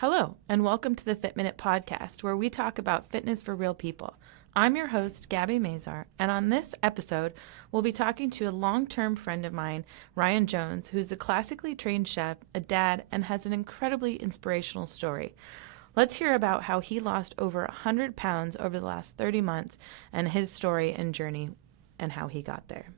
Hello, and welcome to the Fit Minute Podcast, where we talk about fitness for real people. I'm your host, Gabby Mazar, and on this episode, we'll be talking to a long-term friend of mine, Ryan Jones, who's a classically trained chef, a dad, and has an incredibly inspirational story. Let's hear about how he lost over 100 pounds over the last 30 months and his story and journey and how he got there.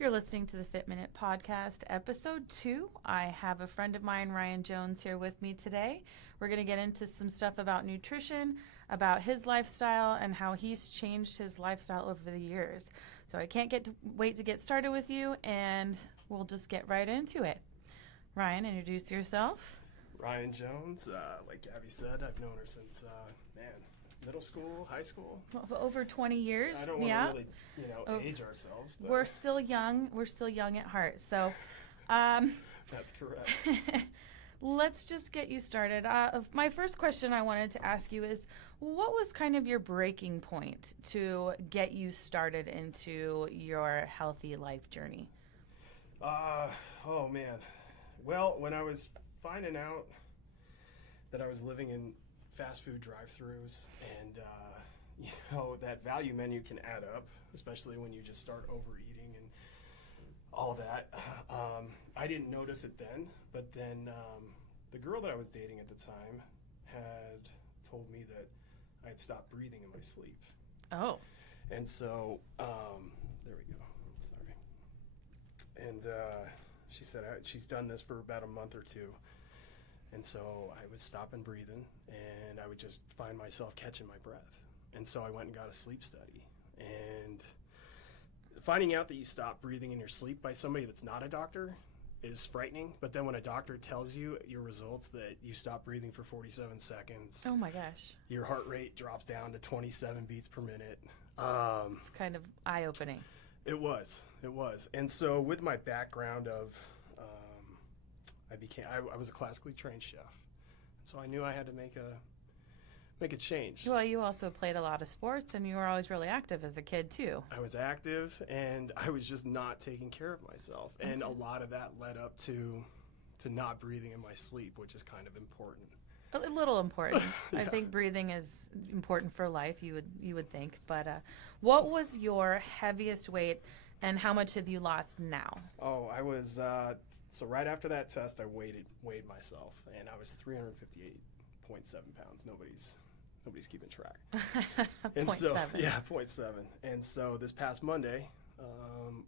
You're listening to the Fit Minute Podcast, episode 2. I have a friend of mine, Ryan Jones, here with me today. We're going to get into some stuff about nutrition, about his lifestyle, and how he's changed his lifestyle over the years. So I can't wait to get started with you, and we'll just get right into it. Ryan, introduce yourself. Ryan Jones, like Gabby said, I've known her since, middle school, high school. Over 20 years. I don't want to really, age ourselves. But We're still young. We're still young at heart. So that's correct. Let's just get you started. My first question I wanted to ask you is, what was kind of your breaking point to get you started into your healthy life journey? Oh, man. Well, when I was finding out that I was living in fast food drive-thrus and that value menu can add up, especially when you just start overeating and all that. I didn't notice it then, but then the girl that I was dating at the time had told me that I had stopped breathing in my sleep. Oh. And so there we go. Sorry. And she said she's done this for about a month or two. And so I was stopping breathing, and I would just find myself catching my breath. And so I went and got a sleep study. And finding out that you stop breathing in your sleep by somebody that's not a doctor is frightening. But then when a doctor tells you your results that you stop breathing for 47 seconds. Oh, my gosh. Your heart rate drops down to 27 beats per minute. It's kind of eye-opening. It was. And so with my background of I was a classically trained chef, so I knew I had to make a change. Well, you also played a lot of sports, and you were always really active as a kid too. I was active, and I was just not taking care of myself, and a lot of that led up to not breathing in my sleep, which is kind of important. A little important. Yeah. I think breathing is important for life. You would think, but what was your heaviest weight, and how much have you lost now? Oh, I was. So right after that test, I weighed myself, and I was 358.7 pounds. Nobody's keeping track. And 0.7. Yeah, 0.7. And so this past Monday,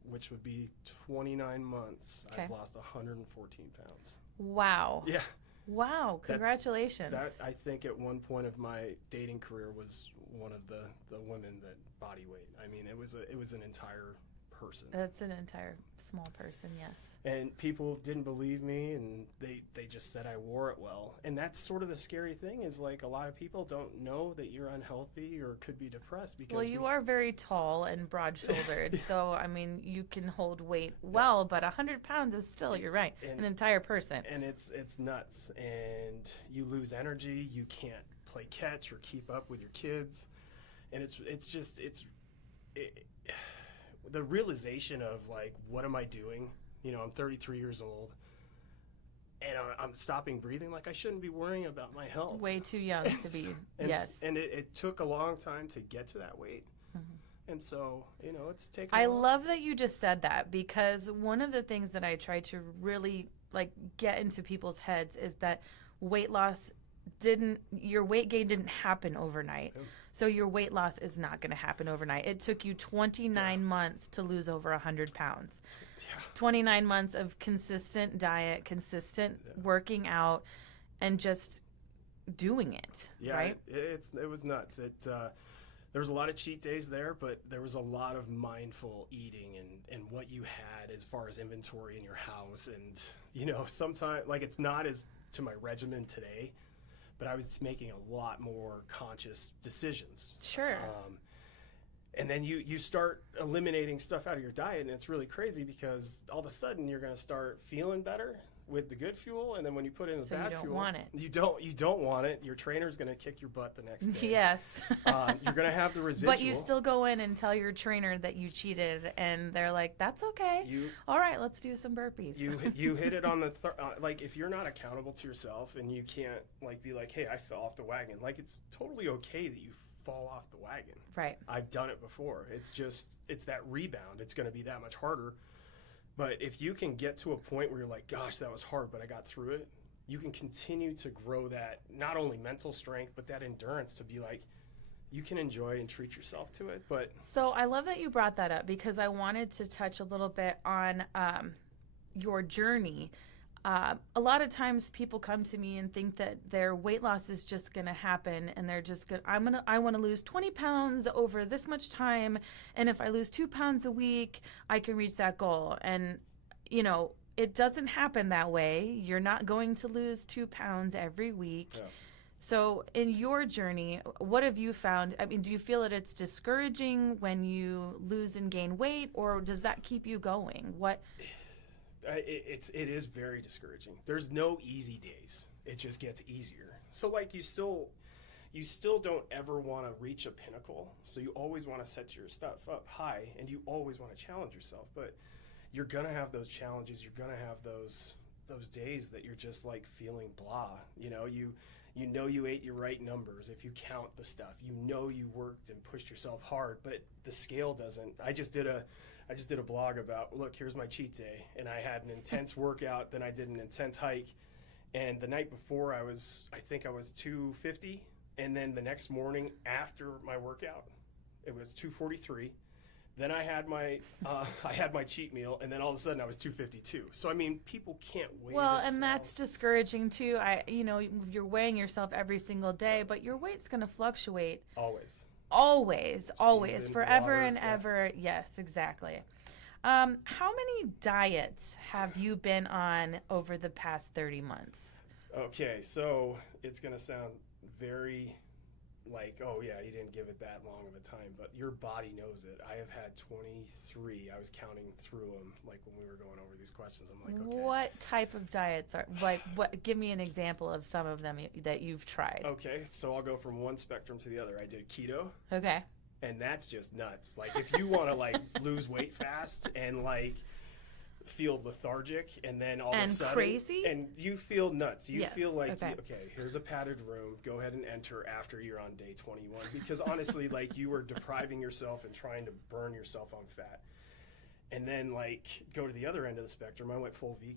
which would be 29 months, Okay. I've lost 114 pounds. Wow. Yeah. Wow. Congratulations. That I think at one point of my dating career was one of the women that body weight. I mean, it was an entire person. That's an entire small person, yes. And people didn't believe me, and they just said I wore it well. And that's sort of the scary thing, is like a lot of people don't know that you're unhealthy or could be depressed because Well, you are very tall and broad-shouldered, Yeah. so I mean, you can hold weight well, but 100 pounds is still, you're right, an entire person. And it's nuts, and you lose energy. You can't play catch or keep up with your kids, and the realization of like, what am I doing? I'm 33 years old, and I'm stopping breathing. Like, I shouldn't be worrying about my health. Way too young to be, yes. And it took a long time to get to that weight. Mm-hmm. And so, it's taken I love that you just said that, because one of the things that I try to really get into people's heads is that weight loss your weight gain didn't happen overnight. So your weight loss is not going to happen overnight. It took you 29 months to lose over 100 pounds. Yeah. 29 months of consistent diet, consistent working out, and just doing it, right? It was nuts. There was a lot of cheat days there, but there was a lot of mindful eating and what you had as far as inventory in your house. And, sometimes, it's not as to my regimen today, but I was making a lot more conscious decisions. Sure. And then you start eliminating stuff out of your diet, and it's really crazy because all of a sudden you're going to start feeling better with the good fuel, and then when you put in the bad fuel, want it. You don't want it. Your trainer's going to kick your butt the next day. Yes. You're going to have the residual. But you still go in and tell your trainer that you cheated, and they're like, "That's okay. All right, let's do some burpees." You hit it on the like, if you're not accountable to yourself and you can't like be like, "Hey, I fell off the wagon." Like, it's totally okay that you fall off the wagon. Right. I've done it before. It's that rebound. It's going to be that much harder. But if you can get to a point where you're like, gosh, that was hard, but I got through it, you can continue to grow that, not only mental strength, but that endurance to be like, you can enjoy and treat yourself to it. But so I love that you brought that up, because I wanted to touch a little bit on your journey. A lot of times people come to me and think that their weight loss is just going to happen, and they're just going, I want to lose 20 pounds over this much time. And if I lose 2 pounds a week, I can reach that goal. And, you know, it doesn't happen that way. You're not going to lose 2 pounds every week. Yeah. So in your journey, what have you found? I mean, do you feel that it's discouraging when you lose and gain weight, or does that keep you going? What? It is very discouraging. There's no easy days. It just gets easier. So like you still don't ever want to reach a pinnacle. So you always want to set your stuff up high, and you always want to challenge yourself. But you're gonna have those challenges. You're gonna have those days that you're just like feeling blah. You know, you ate your right numbers if you count the stuff. You know you worked and pushed yourself hard, but the scale doesn't. I just did a blog about, look, here's my cheat day, and I had an intense workout, then I did an intense hike, and the night before I think I was 250, and then the next morning after my workout, it was 243. Then I had my cheat meal, and then all of a sudden I was 252. So I mean, people can't weigh themselves. And that's discouraging too. You're weighing yourself every single day, but your weight's going to fluctuate. Always, Season, forever water, and ever. Yes, exactly. How many diets have you been on over the past 30 months? Okay, so it's going to sound very like, oh yeah, you didn't give it that long of a time, but your body knows it. I have had 23. I was counting through them, like when we were going over these questions. I'm like, okay. What type of diets are, what? Give me an example of some of them that you've tried. Okay, so I'll go from one spectrum to the other. I did keto. Okay. And that's just nuts. Like, if you want to like lose weight fast and like feel lethargic, and then all of a sudden crazy, and you feel nuts. You feel like, okay, here's a padded room. Go ahead and enter after you're on day 21, because honestly, like, you are depriving yourself and trying to burn yourself on fat. And then like go to the other end of the spectrum. I went full vegan.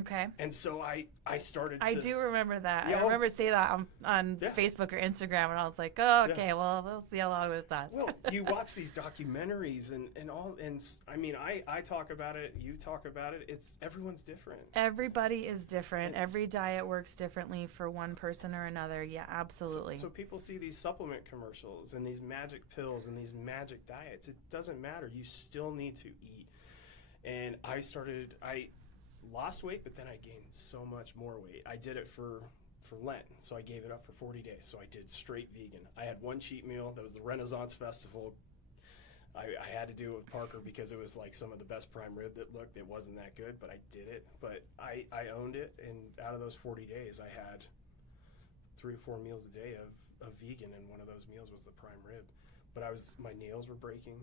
Okay. And so I started to... I do remember that. I remember seeing that on Facebook or Instagram, and I was like, oh, okay, well, we'll see how long this lasts. Well, you watch these documentaries and all, and I mean, I talk about it, you talk about it, everyone's different. Everybody is different. Every diet works differently for one person or another. Yeah, absolutely. So people see these supplement commercials and these magic pills and these magic diets. It doesn't matter. You still need to eat. And I lost weight, but then I gained so much more weight. I did it for Lent, so I gave it up for 40 days. So I did straight vegan. I had one cheat meal. That was the Renaissance Festival. I had to do it with Parker because it was like some of the best prime rib that looked. It wasn't that good, but I did it. But I owned it, and out of those 40 days, I had 3 to 4 meals a day of vegan, and one of those meals was the prime rib. But my nails were breaking.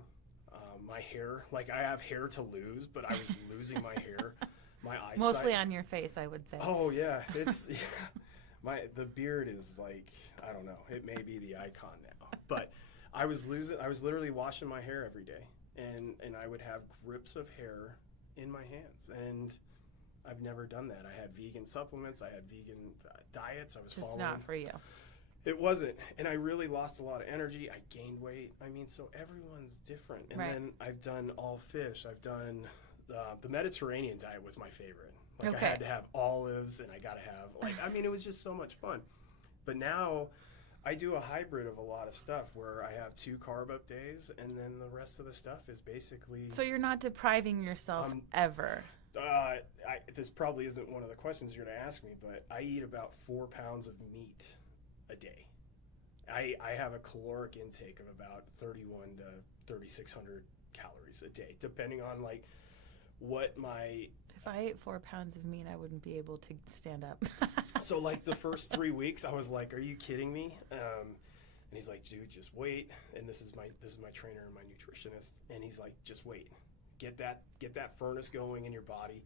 My hair, like, I have hair to lose, but I was losing my hair. My eyesight. Mostly on your face, I would say. Oh yeah, it's the beard is like, I don't know. It may be the icon now, but I was literally washing my hair every day, and I would have grips of hair in my hands, and I've never done that. I had vegan supplements, I had vegan diets. I was just following. Not for you. It wasn't, and I really lost a lot of energy. I gained weight. I mean, so everyone's different. And then I've done all fish. I've done. The Mediterranean diet was my favorite. Like, I had to have olives, and I got to have, like, I mean, it was just so much fun. But now I do a hybrid of a lot of stuff where I have 2 carb up days, and then the rest of the stuff is basically... So you're not depriving yourself ever? This probably isn't one of the questions you're going to ask me, but I eat about 4 pounds of meat a day. I have a caloric intake of about 31 to 3,600 calories a day, depending on like what my... If I ate 4 pounds of meat, I wouldn't be able to stand up. So like the first 3 weeks, I was like, "Are you kidding me?" And he's like, "Dude, just wait." And this is my trainer and my nutritionist, and he's like, "Just wait, get that furnace going in your body."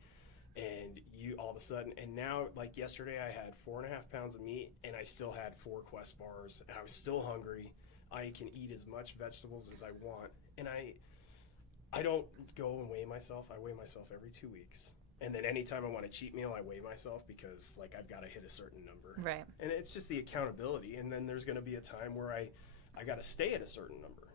And you all of a sudden, and now like yesterday, I had 4.5 pounds of meat, and I still had 4 Quest bars, and I was still hungry. I can eat as much vegetables as I want, and I don't go and weigh myself. I weigh myself every 2 weeks. And then anytime I want a cheat meal, I weigh myself because like I've got to hit a certain number. Right. And it's just the accountability. And then there's going to be a time where I got to stay at a certain number.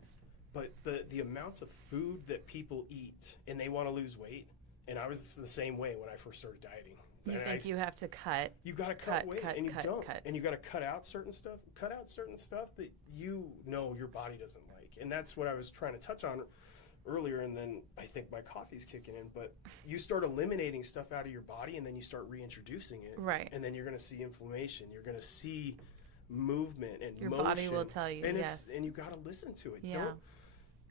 But the amounts of food that people eat and they want to lose weight, and I was the same way when I first started dieting. You think you have to cut? You got to cut weight, and you don't. Cut. And you got to cut out certain stuff. Cut out certain stuff that you know your body doesn't like. And that's what I was trying to touch on earlier, and then I think my coffee's kicking in, but you start eliminating stuff out of your body and then you start reintroducing it. Right. And then you're going to see inflammation. You're going to see movement and your motion. body will tell you, and yes. And you got to listen to it. Yeah.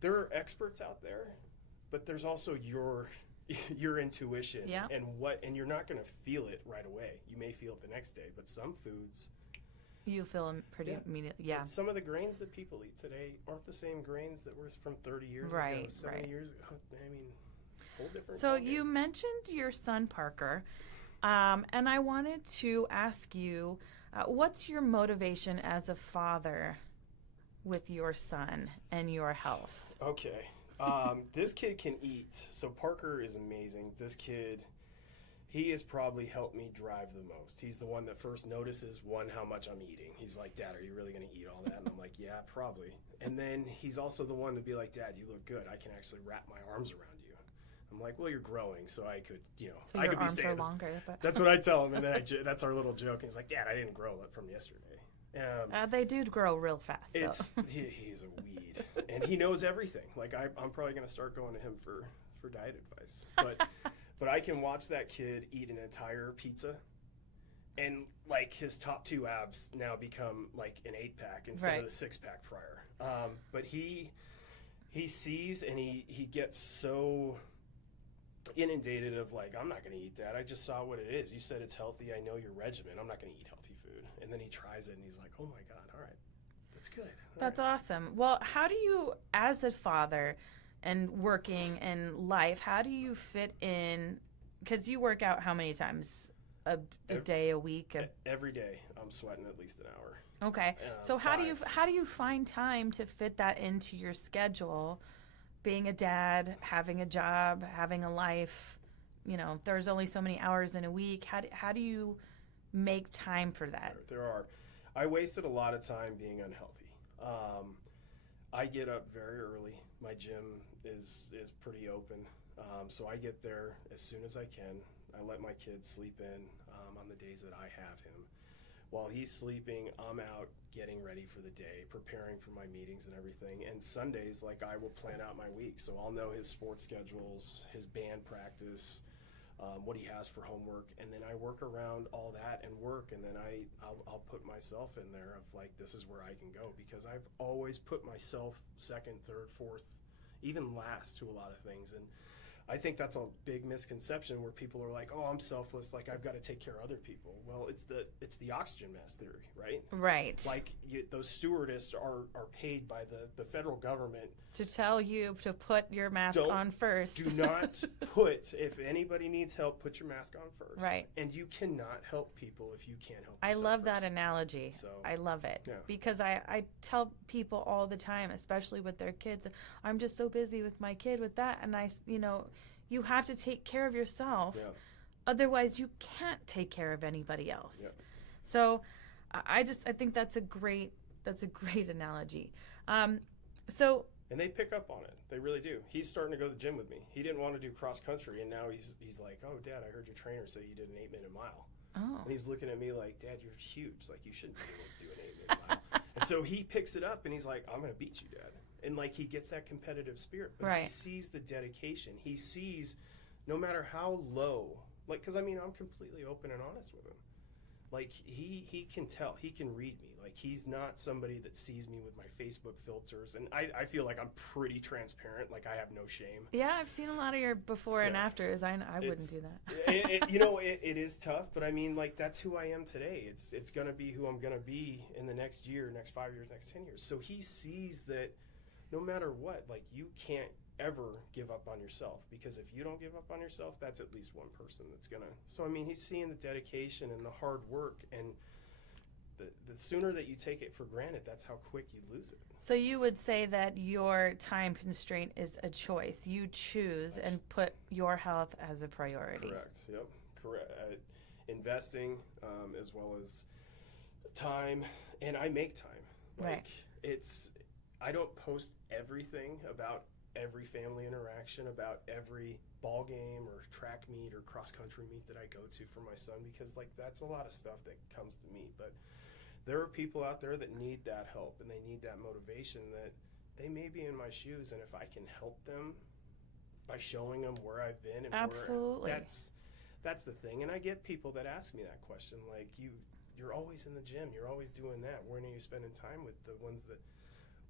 There are experts out there, but there's also your intuition. Yeah. And you're not going to feel it right away. You may feel it the next day, but some foods... You feel them pretty immediately. Yeah. And some of the grains that people eat today aren't the same grains that were from 30 years ago, 70 years ago. I mean, it's a whole different. So you mentioned your son Parker, and I wanted to ask you, what's your motivation as a father with your son and your health? Okay, this kid can eat. So Parker is amazing. This kid. He has probably helped me drive the most. He's the one that first notices, one, how much I'm eating. He's like, "Dad, are you really going to eat all that?" And I'm like, "Yeah, probably." And then he's also the one to be like, "Dad, you look good. I can actually wrap my arms around you." I'm like, "Well, you're growing, so I could, so I your could be arms staying." are longer. But That's what I tell him, and then that's our little joke. And he's like, "Dad, I didn't grow it from yesterday." They do grow real fast, though. He's a weed, and he knows everything. Like I'm probably going to start going to him for diet advice, But I can watch that kid eat an entire pizza, and like his top 2 abs now become like an 8-pack instead of the 6-pack prior. But he sees and he gets so inundated of like, "I'm not going to eat that. I just saw what it is. You said it's healthy. I know your regimen. I'm not going to eat healthy food." And then he tries it and he's like, "Oh my God, all right, that's good." That's awesome. Well, how do you, as a father and working in life, how do you fit in? Because you work out how many times a day, a week? Every day, I'm sweating at least an hour. Okay, so how do you find time to fit that into your schedule? Being a dad, having a job, having a life, there's only so many hours in a week. How do you make time for that? There are. I wasted a lot of time being unhealthy. I get up very early. My gym is pretty open, so I get there as soon as I can. I let my kid sleep in on the days that I have him. While he's sleeping, I'm out getting ready for the day, preparing for my meetings and everything. And Sundays, like, I will plan out my week, so I'll know his sports schedules, his band practice, what he has for homework, and then I work around all that and work, and then I'll put myself in there of like, this is where I can go, because I've always put myself second, third, fourth, even last to a lot of things. And I think that's a big misconception where people are like, "Oh, I'm selfless, like I've got to take care of other people." Well, it's the oxygen mask theory, right? Right. Like those stewardesses are paid by the federal government to tell you to put your mask on first. Do not if anybody needs help, put your mask on first. Right. And you cannot help people if you can't help I yourself love first. that analogy. So, I love it. Yeah. Because I tell people all the time, especially with their kids, I'm just so busy with my kid with that. And you have to take care of yourself. Yeah. Otherwise, you can't take care of anybody else. Yeah. So I think that's a great analogy. So. And they pick up on it. They really do. He's starting to go to the gym with me. He didn't want to do cross country, and now he's like, "Oh, Dad, I heard your trainer say you did an 8-minute mile." Oh. And he's looking at me like, "Dad, you're huge. Like, you shouldn't be able to do an 8-minute mile." And so he picks it up, and he's like, "I'm going to beat you, Dad." And like, he gets that competitive spirit, but he sees the dedication. He sees, no matter how low, like, because I'm completely open and honest with him. Like he can tell, he can read me. Like he's not somebody that sees me with my Facebook filters, and I feel like I'm pretty transparent. Like I have no shame. Yeah, I've seen a lot of your before and afters. I wouldn't do that. It is tough, but I mean, like that's who I am today. It's gonna be who I'm gonna be in the next year, next 5 years, next 10 years. So he sees that no matter what, like you can't ever give up on yourself, because if you don't give up on yourself, that's at least one person that's gonna. So I mean, he's seeing the dedication and the hard work, and the sooner that you take it for granted, that's how quick you lose it. So you would say that your time constraint is a choice. You choose and put your health as a priority. Correct. Yep. Correct. Investing, as well as time, and I make time. Like I don't post everything about every family interaction, about every ball game or track meet or cross country meet that I go to for my son, because like that's a lot of stuff that comes to me. But there are people out there that need that help, and they need that motivation, that they may be in my shoes, and if I can help them by showing them where I've been and absolutely, that's the thing. And I get people that ask me that question, like you're always in the gym, you're always doing that. When are you spending time with the ones that?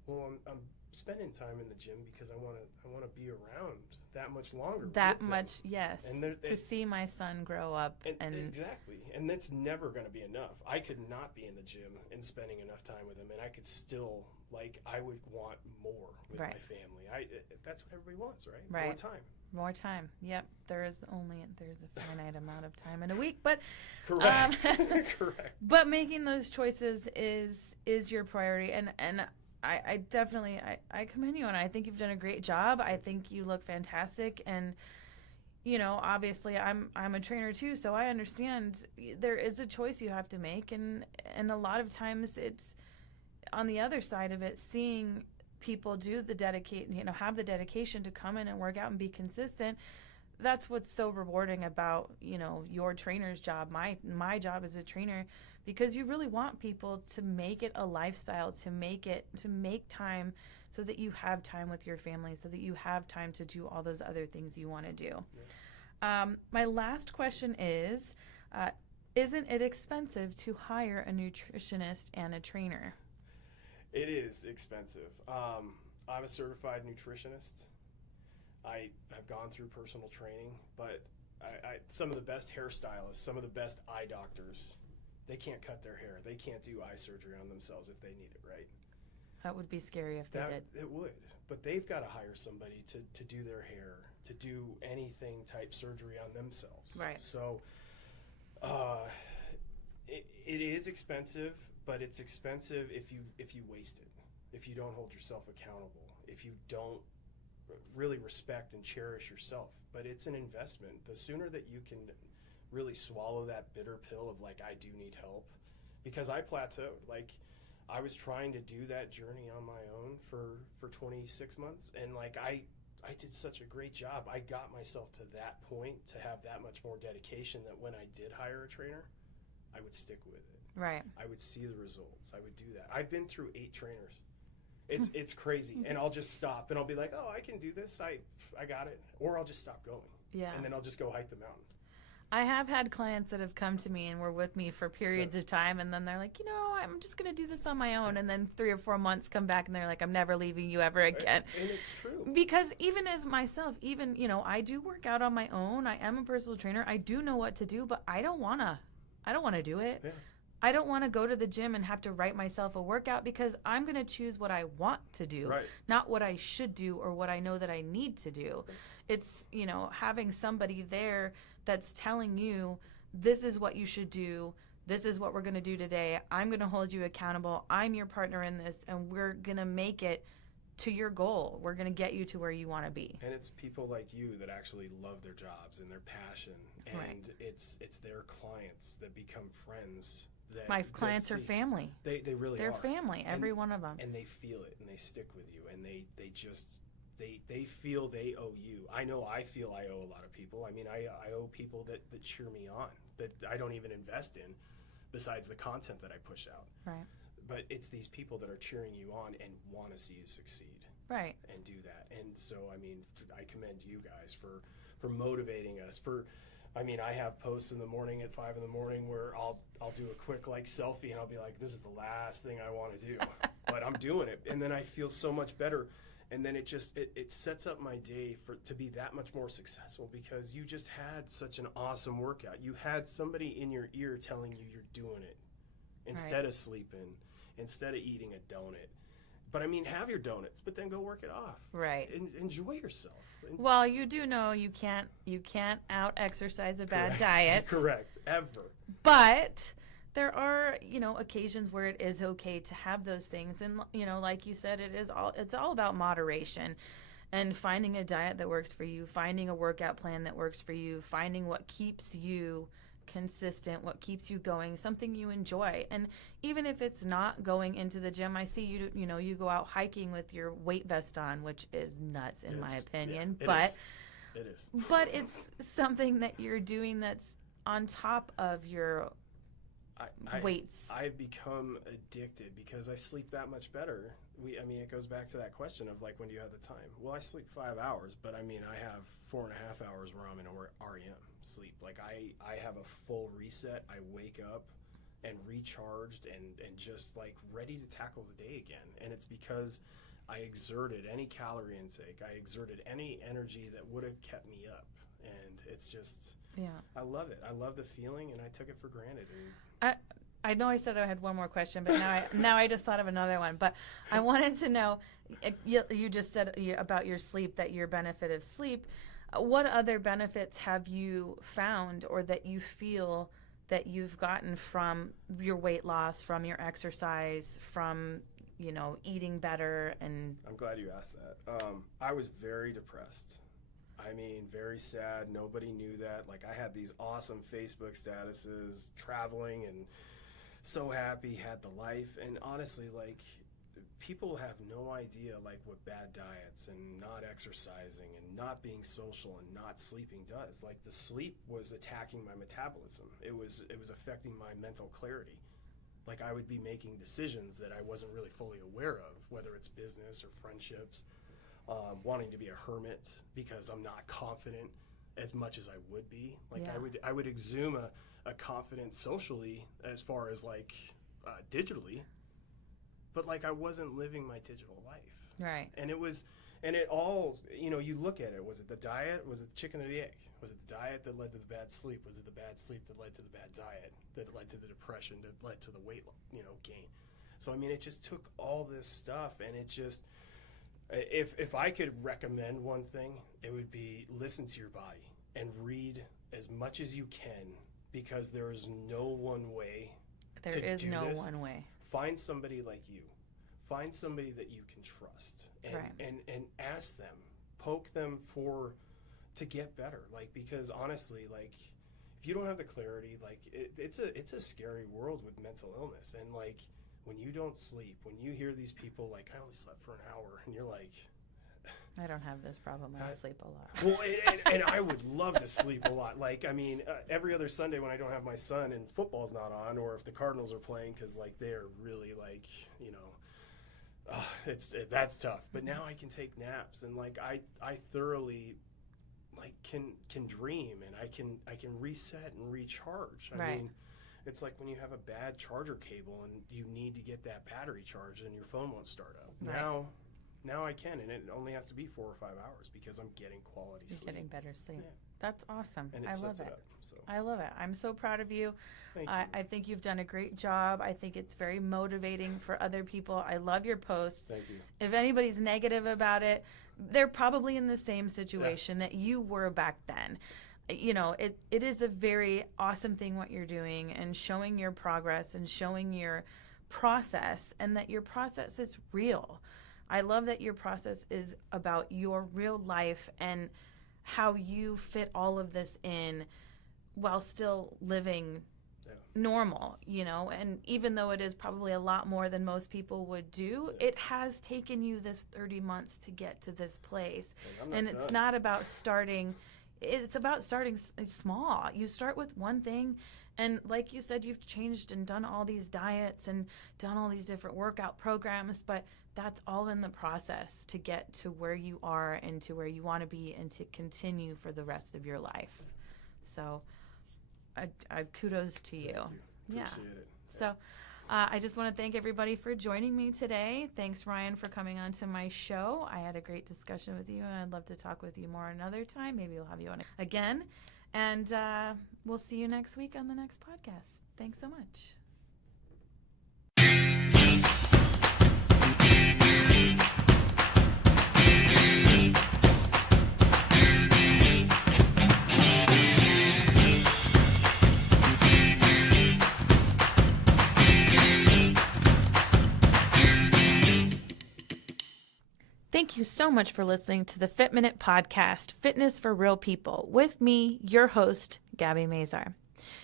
Well, I'm spending time in the gym because I want to be around that much longer. That much, yes. And to see my son grow up. And exactly. And that's never going to be enough. I could not be in the gym and spending enough time with him, and I could still, like, I would want more with my family. That's what everybody wants, right? Right. More time. More time. Yep. There's a finite amount of time in a week, but correct. Correct. But making those choices is your priority, and I definitely I commend you, and I think you've done a great job. I think you look fantastic, and obviously I'm a trainer too, so I understand there is a choice you have to make, and a lot of times it's on the other side of it, seeing people do have the dedication to come in and work out and be consistent. That's what's so rewarding about your trainer's job, my job as a trainer, because you really want people to make it a lifestyle, to make time so that you have time with your family, so that you have time to do all those other things you want to do. Yeah. My last question is, isn't it expensive to hire a nutritionist and a trainer? It is expensive. I'm a certified nutritionist. I have gone through personal training, but some of the best hairstylists, some of the best eye doctors, they can't cut their hair. They can't do eye surgery on themselves if they need it, right? That would be scary if they did. It would. But they've got to hire somebody to do their hair, to do anything type surgery on themselves. Right. So it is expensive, but it's expensive if you waste it, if you don't hold yourself accountable, if you don't really respect and cherish yourself. But it's an investment. The sooner that you can really swallow that bitter pill of like, I do need help, because I plateaued. Like, I was trying to do that journey on my own for 26 months, and like I did such a great job. I got myself to that point to have that much more dedication that when I did hire a trainer, I would stick with it. Right. I would see the results. I would do that. I've been through 8 trainers. It's crazy. And I'll just stop and I'll be like, oh, I can do this. I got it. Or I'll just stop going. Yeah. And then I'll just go hike the mountain. I have had clients that have come to me and were with me for periods of time, and then they're like, I'm just going to do this on my own. And then 3 or 4 months come back and they're like, I'm never leaving you ever again. And it's true. Because even as myself, I do work out on my own. I am a personal trainer. I do know what to do, but I don't want to do it. Yeah. I don't want to go to the gym and have to write myself a workout, because I'm going to choose what I want to do, not what I should do or what I know that I need to do. It's, having somebody there that's telling you, this is what you should do. This is what we're going to do today. I'm going to hold you accountable. I'm your partner in this, and we're going to make it to your goal. We're going to get you to where you want to be. And it's people like you that actually love their jobs and their passion. And it's their clients that become friends. My clients are family. They really They're are. family, every one of them. And they feel it, and they stick with you, and they feel they owe you. I know I feel I owe a lot of people. I mean, I owe people that cheer me on, that I don't even invest in, besides the content that I push out. Right. But it's these people that are cheering you on and want to see you succeed. Right. And do that. And so, I mean, I commend you guys for motivating us, for I mean, I have posts in the morning at 5 in the morning where I'll do a quick like selfie and I'll be like, this is the last thing I want to do, but I'm doing it. And then I feel so much better. And then it sets up my day to be that much more successful because you just had such an awesome workout. You had somebody in your ear telling you you're doing it instead of sleeping, instead of eating a donut. But I mean, have your donuts, but then go work it off. Right. Enjoy yourself. Well, you do know you can't out exercise a bad diet. Correct. Ever. But there are, occasions where it is okay to have those things, and like you said, it's all about moderation and finding a diet that works for you, finding a workout plan that works for you, finding what keeps you consistent, what keeps you going, something you enjoy. And even if it's not going into the gym, I see you go out hiking with your weight vest on, which is nuts in my opinion. Yeah, it is. But it's something that you're doing that's on top of your weights. I've become addicted because I sleep that much better. It goes back to that question of like, when do you have the time? Well, I sleep 5 hours, but I have 4.5 hours where I'm in REM sleep. Like I have a full reset. I wake up and recharged and just like ready to tackle the day again. And it's because I exerted any calorie intake. I exerted any energy that would have kept me up. And it's just, I love it. I love the feeling, and I took it for granted. I know I said I had one more question, but now I just thought of another one. But I wanted to know, you just said about your sleep, that your benefit of sleep. What other benefits have you found, or that you feel that you've gotten from your weight loss, from your exercise, from eating better? And I'm glad you asked that. I was very depressed. Very sad. Nobody knew that. Like, I had these awesome Facebook statuses, traveling and so happy, had the life. And honestly, like, people have no idea like what bad diets and not exercising and not being social and not sleeping does. Like, the sleep was attacking my metabolism. It was affecting my mental clarity. Like, I would be making decisions that I wasn't really fully aware of, whether it's business or friendships. Wanting to be a hermit because I'm not confident as much as I would be. Like, I would exude a confidence socially as far as like digitally, but like I wasn't living my digital life. Right. And it all, you look at it. Was it the diet? Was it the chicken or the egg? Was it the diet that led to the bad sleep? Was it the bad sleep that led to the bad diet that led to the depression that led to the weight, gain? So it just took all this stuff, and it just. If I could recommend one thing, it would be listen to your body and read as much as you can, because there is no one way to do this. There is no one way. Find somebody like you. Find somebody that you can trust, and ask them, poke them to get better. Like, because honestly, like, if you don't have the clarity, like, it's a scary world with mental illness. And like, when you don't sleep, when you hear these people like, I only slept for an hour, and you're like, I don't have this problem. I sleep a lot. Well, and I would love to sleep a lot. Like, every other Sunday when I don't have my son and football's not on, or if the Cardinals are playing, because like they're really like, that's tough. But now I can take naps, and like I thoroughly like can dream, and I can reset and recharge. It's like when you have a bad charger cable and you need to get that battery charged and your phone won't start up. Right. Now I can, and it only has to be 4 or 5 hours because I'm getting quality sleep. You're getting better sleep. Yeah. That's awesome. And I love it. Up, so. I love it. I'm so proud of you. Thank you. I think you've done a great job. I think it's very motivating for other people. I love your posts. Thank you. If anybody's negative about it, they're probably in the same situation that you were back then. It is a very awesome thing what you're doing, and showing your progress and showing your process, and that your process is real. I love that your process is about your real life and how you fit all of this in while still living normal, and even though it is probably a lot more than most people would do, it has taken you this 30 months to get to this place. And it's not about starting. It's about starting small. You start with one thing, and like you said, you've changed and done all these diets and done all these different workout programs, but that's all in the process to get to where you are and to where you want to be and to continue for the rest of your life. So I kudos to you. Thank you. Yeah. Appreciate it. So I just want to thank everybody for joining me today. Thanks, Ryan, for coming on to my show. I had a great discussion with you, and I'd love to talk with you more another time. Maybe we'll have you on again. And we'll see you next week on the next podcast. Thanks so much. Thank you so much for listening to the Fit Minute Podcast, Fitness for Real People, with me, your host, Gabby Mazar.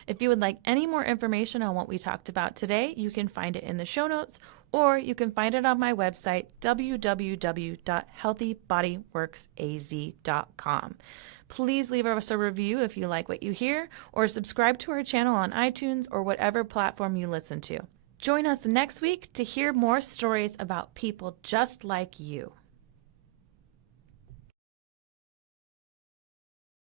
If you would like any more information on what we talked about today, you can find it in the show notes, or you can find it on my website, www.healthybodyworksaz.com. Please leave us a review if you like what you hear, or subscribe to our channel on iTunes or whatever platform you listen to. Join us next week to hear more stories about people just like you.